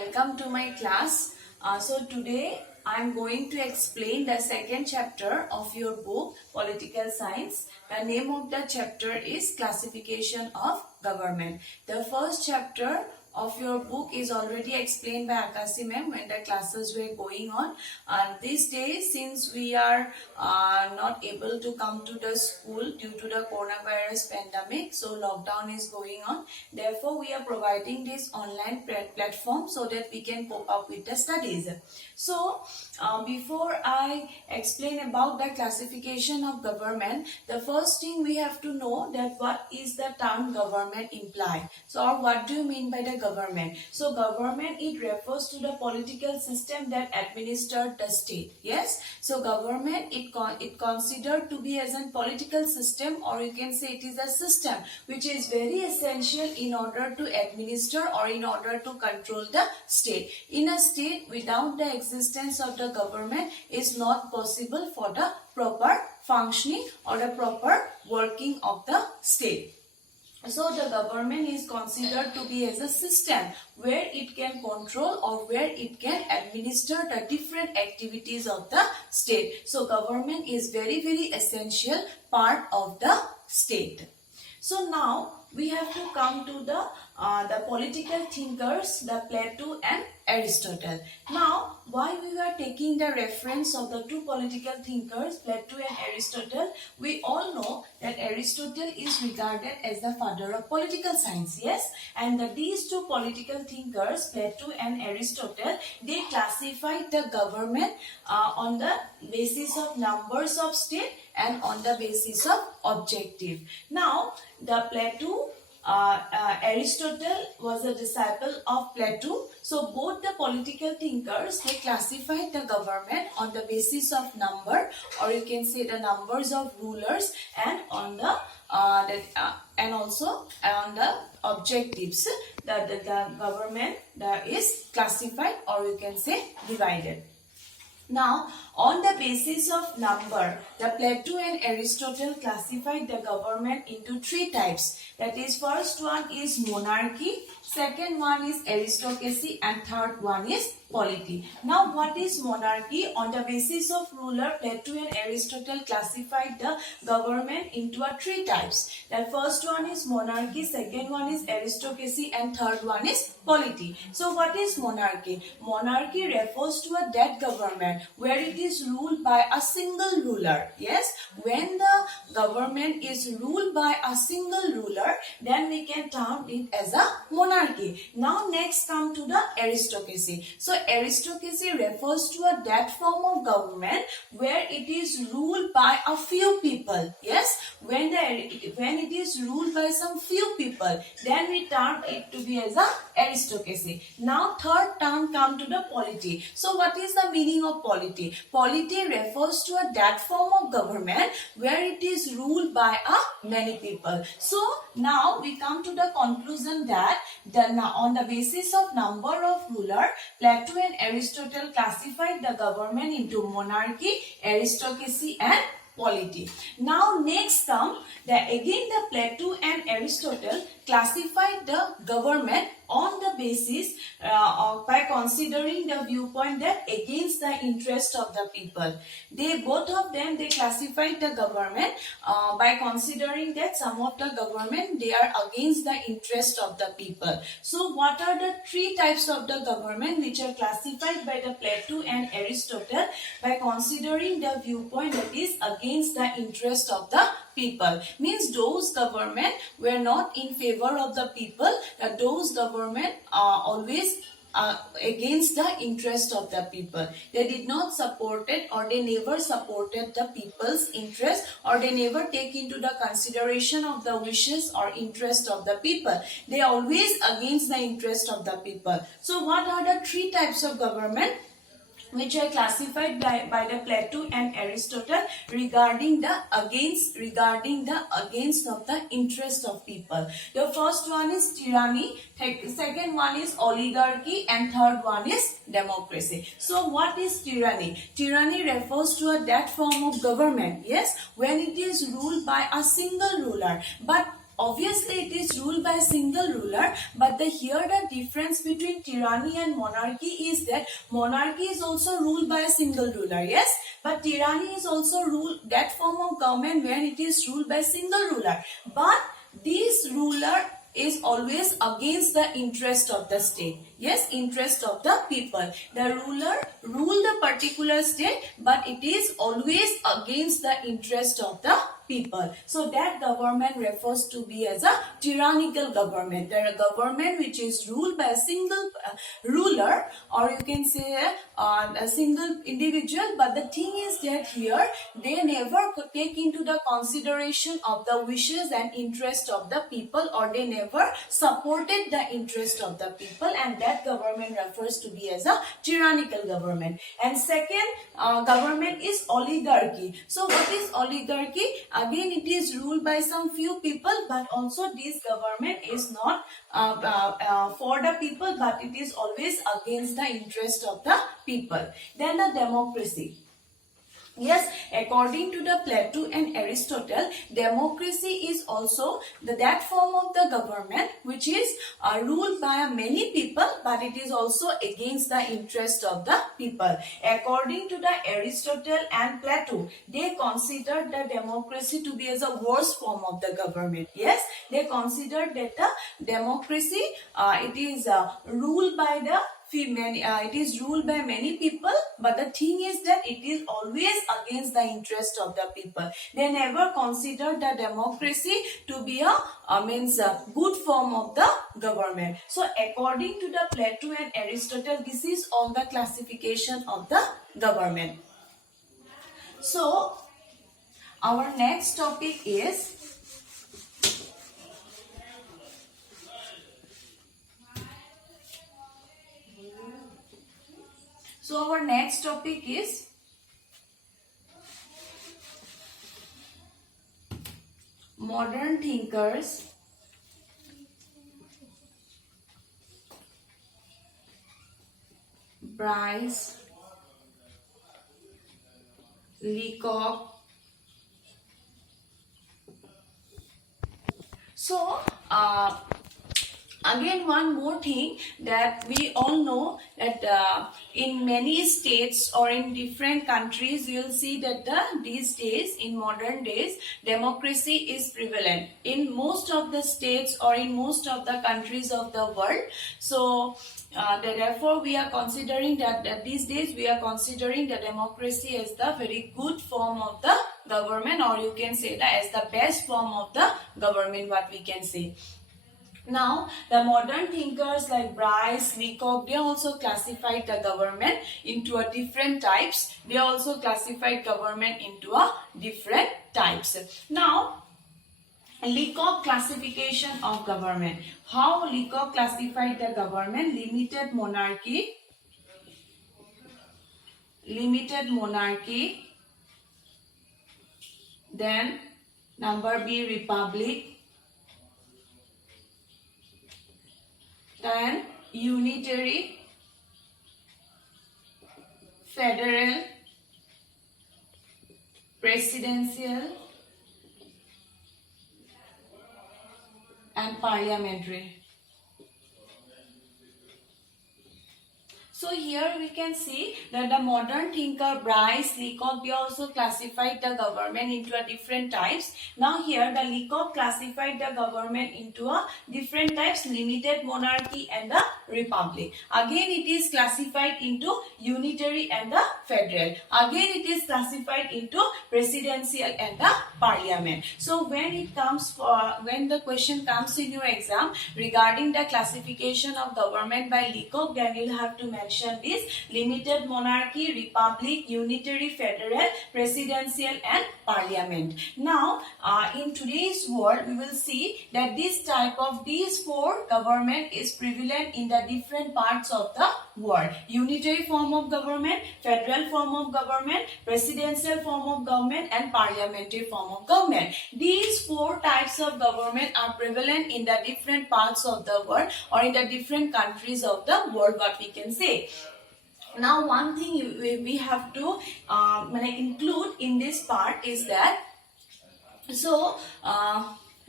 welcome to my class. So today I am going to explain the second chapter of your book Political Science. The name of the chapter is Classification of Government. The first chapter of your book is already explained by Akasi ma'am when the classes were going on. And these days, since we are not able to come to the school due to the coronavirus pandemic, so lockdown is going on. Therefore, we are providing this online platform so that we can cope up with the studies. So, before I explain about the classification of government, the first thing we have to know that what is the term government imply. So, or what do you mean by the government? So, government, it refers to the political system that administers the state. Yes. So, government, it considered to be as a political system, or you can say it is a system which is very essential in order to administer or in order to control the state. In a state, without the existence of the government is not possible for the proper functioning or the proper working of the state. So the government is considered to be as a system where it can control or where it can administer the different activities of the state. So government is very essential part of the state. So now we have to come to the political thinkers, the Plato and Aristotle. Now, why we were taking the reference of the two political thinkers, Plato and Aristotle? We all know that Aristotle is regarded as the father of political science, yes? And these two political thinkers, Plato and Aristotle, they classified the government on the basis of numbers of state and on the basis of objective. Now, the Plato, Aristotle was a disciple of Plato. So both the political thinkers, they classified the government on the basis of number, or you can say the numbers of rulers, and on the and also on the objectives that the government is classified, or you can say divided. Now, on the basis of number, the Plato and Aristotle classified the government into three types. That is, first one is monarchy, second one is aristocracy, and third one is polity. Now, what is monarchy? On the basis of ruler, Plato and Aristotle classified the government into three types. The first one is monarchy, second one is aristocracy, and third one is polity. So, what is monarchy? Monarchy refers to a dead government where it is ruled by a single ruler. Yes, when the government is ruled by a single ruler, then we can term it as a monarchy. Now, next come to the aristocracy. So, aristocracy refers to a that form of government where it is ruled by a few people. Yes, when it is ruled by some few people, then we term it to be as a aristocracy. Now, third term come to the polity. So, what is the meaning of polity? Polity refers to a that form of government where it is ruled by a many people. So, now we come to the conclusion that on the basis of number of ruler, Plato and Aristotle classified the government into monarchy, aristocracy, and polity. Now next come again the Plato and Aristotle classified the government on the basis by considering the viewpoint that against the interest of the people. Both of them classified the government by considering that some of the government they are against the interest of the people. So what are the three types of the government which are classified by the Plato and Aristotle by considering the viewpoint that is against the interest of the people? Means those government were not in favor of the people, that those government are always against the interest of the people. They did not support it, or they never supported the people's interest, or they never take into the consideration of the wishes or interest of the people. They are always against the interest of the people. So what are the three types of government which are classified by the Plato and Aristotle regarding the against of the interest of people? The first one is tyranny, second one is oligarchy, and third one is democracy. So what is tyranny? Tyranny refers to that form of government, yes, when it is ruled by a single ruler, but obviously it is ruled by a single ruler, but here the difference between tyranny and monarchy is that monarchy is also ruled by a single ruler, yes, but tyranny is also that form of government when it is ruled by a single ruler, but this ruler is always against the interest of the state, yes, interest of the people. The ruler rule the particular state, but it is always against the interest of the people. So that government refers to be as a tyrannical government. There are government which is ruled by a single ruler, or you can say a single individual, but the thing is that here they never take into the consideration of the wishes and interest of the people, or they never supported the interest of the people, and that government refers to be as a tyrannical government. And second government is oligarchy. So what is oligarchy? Again, it is ruled by some few people, but also this government is not for the people, but it is always against the interest of the people. Then the democracy. Yes, according to the Plato and Aristotle, democracy is also that form of the government which is ruled by many people, but it is also against the interest of the people. According to the Aristotle and Plato, they considered the democracy to be as a worst form of the government. Yes, they considered that the democracy it is ruled by the it is ruled by many people, but the thing is that it is always against the interest of the people. They never considered the democracy to be a good form of the government. So according to the Plato and Aristotle, this is all the classification of the government. So our next topic is modern thinkers Bryce, Leacock. So again, one more thing that we all know that in many states or in different countries, you will see that these days, in modern days, democracy is prevalent in most of the states or in most of the countries of the world. So therefore, we are considering that these days we are considering the democracy as the very good form of the government, or you can say that as the best form of the government, what we can say. Now, the modern thinkers like Bryce, Leacock, they also classified the government into a different types. They also classified government into a different types. Now, Leacock classification of government. How Leacock classified the government? Limited monarchy, then number B, republic, then unitary, federal, presidential, and parliamentary. So here we can see that the modern thinker Bryce, Leacock, they also classified the government into a different types. Now here the Leacock classified the government into a different types, limited monarchy and the republic. Again it is classified into unitary and the federal. Again it is classified into presidential and the parliament. So when the question comes in your exam regarding the classification of government by Leacock, then you will have to mention this: limited monarchy, republic, unitary, federal, presidential and parliament. Now in today's world we will see that these four government is prevalent in the different parts of the world. Unitary form of government, federal form of government, presidential form of government and parliamentary form of government. These four types of government are prevalent in the different parts of the world or in the different countries of the world, what we can say. Now one thing we have to include in this part is that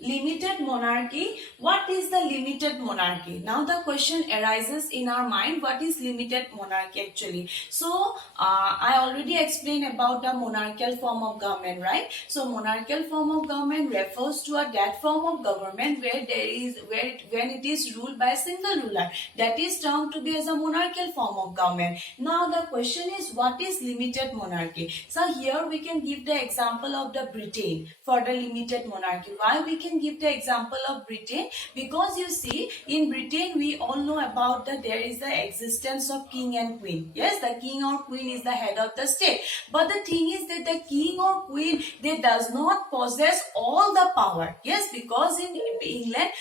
limited monarchy. What is the limited monarchy? Now the question arises in our mind, what is limited monarchy actually? So I already explained about the monarchical form of government, right? So monarchical form of government refers to that form of government when it is ruled by a single ruler. That is termed to be as a monarchical form of government. Now the question is, what is limited monarchy? So here we can give the example of the Britain for the limited monarchy. Why we can give the example of Britain? Because you see, in Britain we all know about that there is the existence of king and queen. Yes, the king or queen is the head of the state. But the thing is that the king or queen, they does not possess all the power. Yes, because in England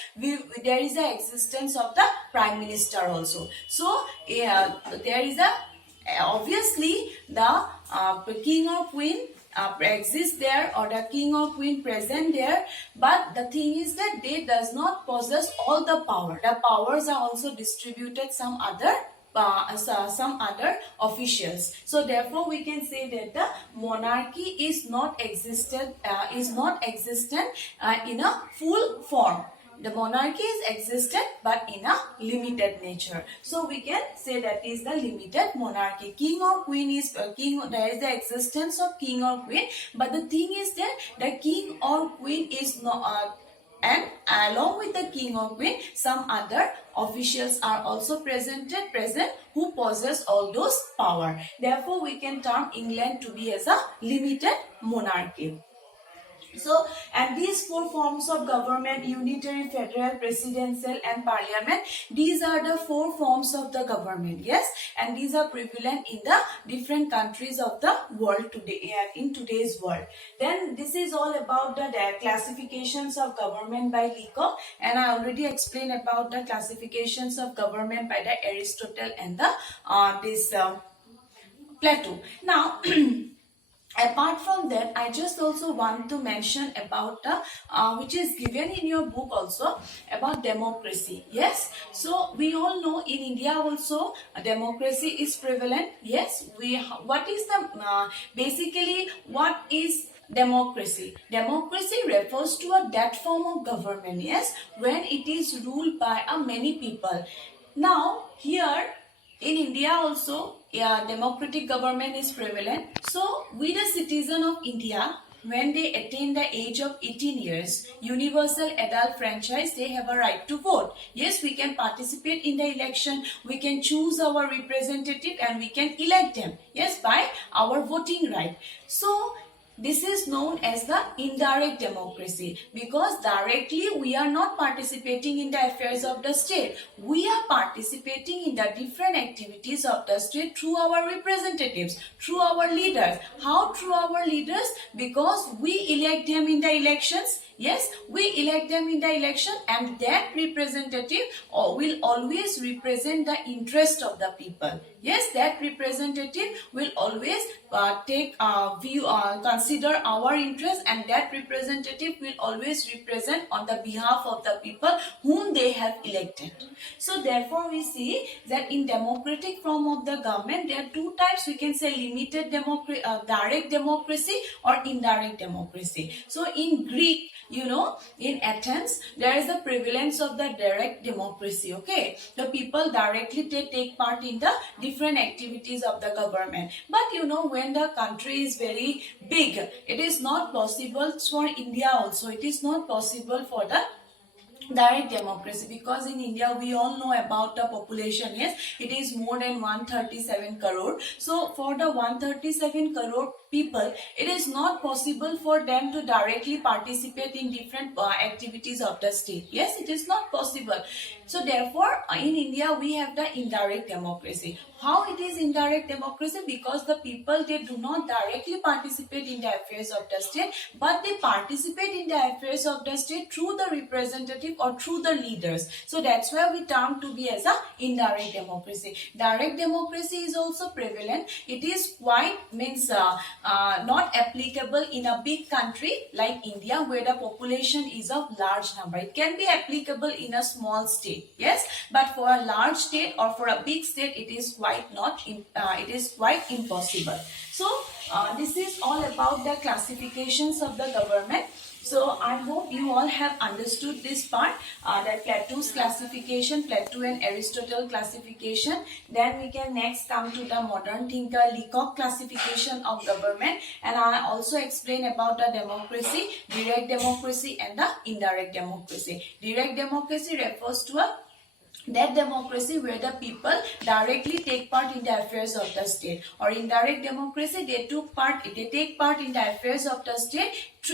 there is the existence of the prime minister also. So there is a obviously the king or queen exists there, or the king or queen present there, but the thing is that they does not possess all the power. The powers are also distributed some other officials. So therefore we can say that the monarchy is not existent in a full form. The monarchy is existed but in a limited nature. So we can say that is the limited monarchy. King or queen is king. There is the existence of king or queen, but the thing is that the king or queen is not. And along with the king or queen, some other officials are also present who possess all those power. Therefore, we can term England to be as a limited monarchy. So, and these four forms of government, unitary, federal, presidential and parliament, these are the four forms of the government, yes, and these are prevalent in the different countries of the world today, in today's world. Then this is all about the classifications of government by Leacock, and I already explained about the classifications of government by the Aristotle and the Plato. Now apart from that, I just also want to mention about the which is given in your book also, about democracy. Yes, so we all know in India also democracy is prevalent. Yes, what is the basically what is democracy? Democracy refers to that form of government, yes, when it is ruled by many people. Now here in India also, democratic government is prevalent. So, we the citizen of India, when they attain the age of 18 years, universal adult franchise, they have a right to vote. Yes, we can participate in the election, we can choose our representative and we can elect them. Yes, by our voting right. So, this is known as the indirect democracy, because directly we are not participating in the affairs of the state. We are participating in the different activities of the state through our representatives, through our leaders. How through our leaders? Because we elect them in the elections. Yes, we elect them in the election, and that representative will always represent the interest of the people. Yes, that representative will always consider our interest, and that representative will always represent on the behalf of the people whom they have elected. So therefore we see that in democratic form of the government, there are two types. We can say limited democracy, direct democracy or indirect democracy. So in Greek, you know, in Athens, there is a prevalence of the direct democracy. Okay, the people directly take part in the different activities of the government. But you know, when the country is very big, it is not possible for India also. It is not possible for the direct democracy, because in India we all know about the population. Yes, it is more than 137 crore. So for the 137 crore people, it is not possible for them to directly participate in different activities of the state. Yes, it is not possible. So therefore in India we have the indirect democracy. How it is indirect democracy? Because the people, they do not directly participate in the affairs of the state, but they participate in the affairs of the state through the representative or through the leaders. So that's why we term to be as a indirect democracy. Direct democracy is also prevalent. It is quite not applicable in a big country like India, where the population is of large number. It can be applicable in a small state, yes, but for a large state or for a big state, it is quite impossible. So this is all about the classifications of the government. So I hope you all have understood this part, that Plato's classification, Plato and Aristotle classification. Then we can next come to the modern thinker Leacock classification of government, and I also explain about the democracy, direct democracy and the indirect democracy. Direct democracy refers to that democracy where the people directly take part in the affairs of the state, or indirect democracy they take part in the affairs of the state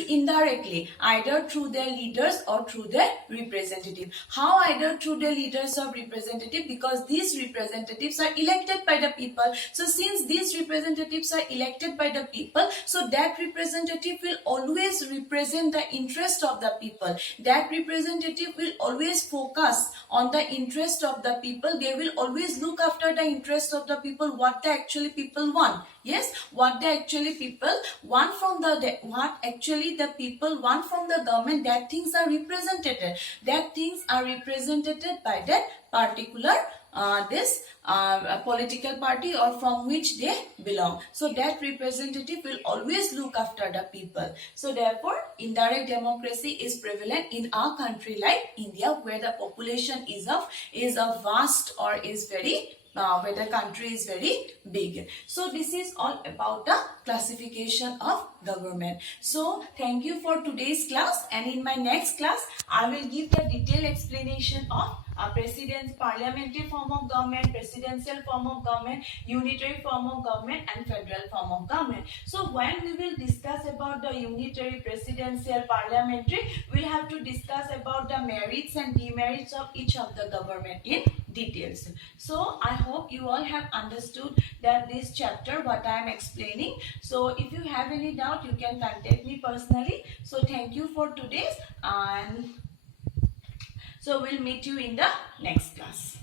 indirectly, either through their leaders or through their representative. How either through the leaders or representative? Because these representatives are elected by the people. So since these representatives are elected by the people, so that representative will always represent the interest of the people. That representative will always focus on the interest of the people. They will always look after the interest of the people, what the actually people want. Yes, what the actually people want from the people want from the government, that things are represented. That things are represented by that particular political party or from which they belong. So that representative will always look after the people. So therefore, indirect democracy is prevalent in our country like India, where the population is of vast or is very where the country is very big. So this is all about the classification of government. So thank you for today's class, and in my next class I will give the detailed explanation of parliamentary form of government, presidential form of government, unitary form of government and federal form of government. So when we will discuss about the unitary, presidential, parliamentary, we will have to discuss about the merits and demerits of each of the government in details. So I hope you all have understood that this chapter what I am explaining. So if you have any doubt, you can contact me personally. So thank you for today's, and so we'll meet you in the next class.